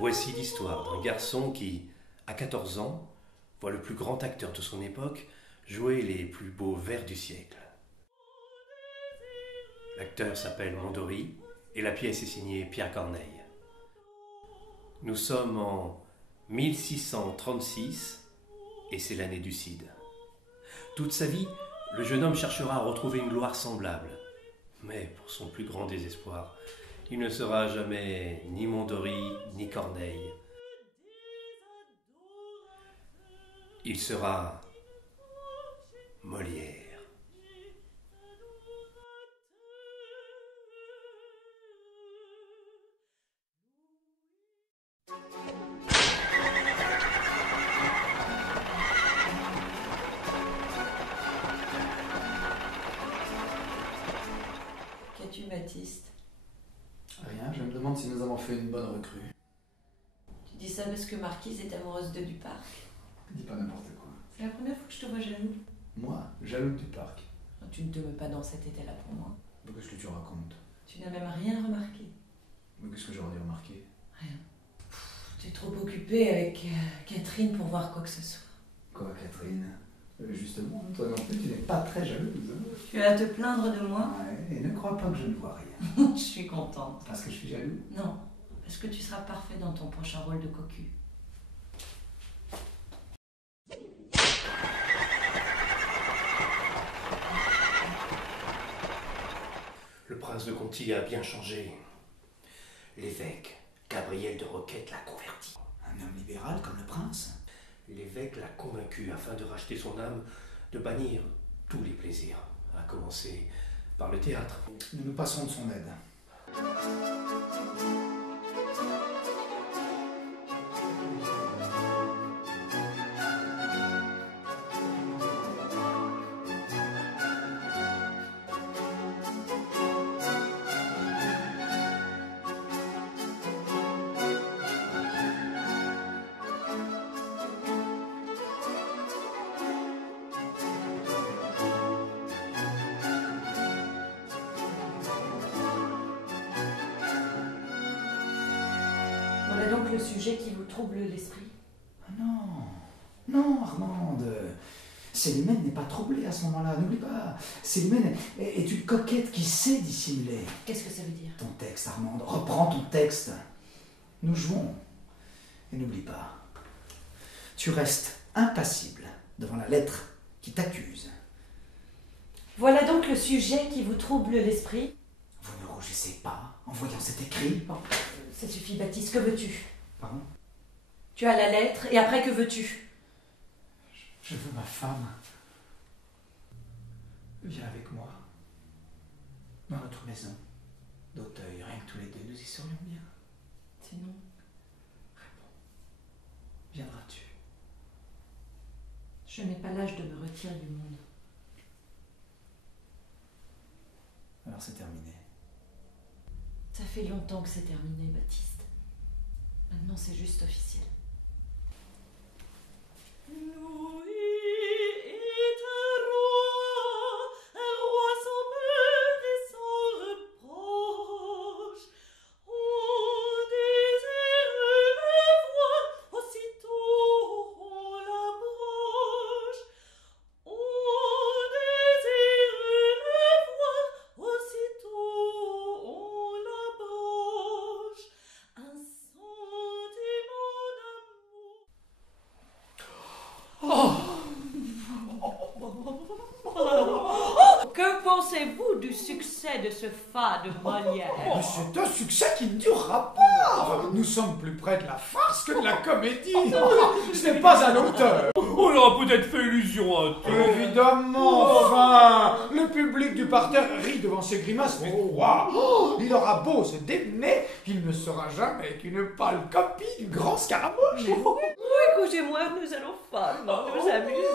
Voici l'histoire d'un garçon qui, à 14 ans, voit le plus grand acteur de son époque jouer les plus beaux vers du siècle. L'acteur s'appelle Mondori et la pièce est signée Pierre Corneille. Nous sommes en 1636 et c'est l'année du Cid. Toute sa vie, le jeune homme cherchera à retrouver une gloire semblable. Mais pour son plus grand désespoir, il ne sera jamais ni Mondori ni Corneille. Il sera Molière. Qu'as-tu, Baptiste? Rien, je me demande si nous avons fait une bonne recrue. Tu dis ça parce que Marquise est amoureuse de Duparc. Dis pas n'importe quoi. C'est la première fois que je te vois jaloux. Moi, jaloux du parc. Tu ne te mets pas dans cet état-là pour moi. Mais qu'est-ce que tu racontes? Tu n'as même rien remarqué. Mais qu'est-ce que j'aurais dû remarquer? Rien. Tu es trop occupé avec Catherine pour voir quoi que ce soit. Quoi, Catherine? Justement, toi non plus, tu n'es pas très jalouse. Hein? Tu vas te plaindre de moi? Ouais, et ne crois pas que je ne vois rien. Je suis contente. Parce que je suis jaloux? Non, parce que tu seras parfait dans ton prochain rôle de cocu. Le prince de Conti a bien changé. L'évêque, Gabriel de Roquette, l'a converti. Un homme libéral comme le prince? L'évêque l'a convaincu, afin de racheter son âme, de bannir tous les plaisirs, à commencer par le théâtre. Nous nous passerons de son aide. Voilà donc le sujet qui vous trouble l'esprit. Ah non, non, Armande. Célimène n'est pas troublée à ce moment-là, n'oublie pas. Célimène est une coquette qui sait dissimuler. Qu'est-ce que ça veut dire? Ton texte, Armande, reprends ton texte. Nous jouons. Et n'oublie pas, tu restes impassible devant la lettre qui t'accuse. Voilà donc le sujet qui vous trouble l'esprit. Vous ne rougissez pas en voyant cet écrit? Bon, ça suffit, Baptiste, que veux-tu? Pardon? Tu as la lettre, et après que veux-tu? Je veux ma femme. Viens avec moi. Dans notre maison. d'Auteuil, rien que tous les deux, nous y serions bien. Sinon, Viendras-tu? je n'ai pas l'âge de me retirer du monde. Alors c'est terminé. Ça fait longtemps que c'est terminé, Baptiste. Maintenant, c'est juste officiel. Que pensez-vous du succès de ce fade Molière? Mais c'est un succès qui ne durera pas. Nous sommes plus près de la farce que de la comédie. Ce n'est pas à l'auteur. On aura peut-être fait illusion à toi. Évidemment, enfin. Le public du parterre rit devant ses grimaces, mais quoi? Il aura beau se démener, il ne sera jamais qu'une pâle copie du grand Scaramouche. Écoutez-moi, nous allons follement nous amuser.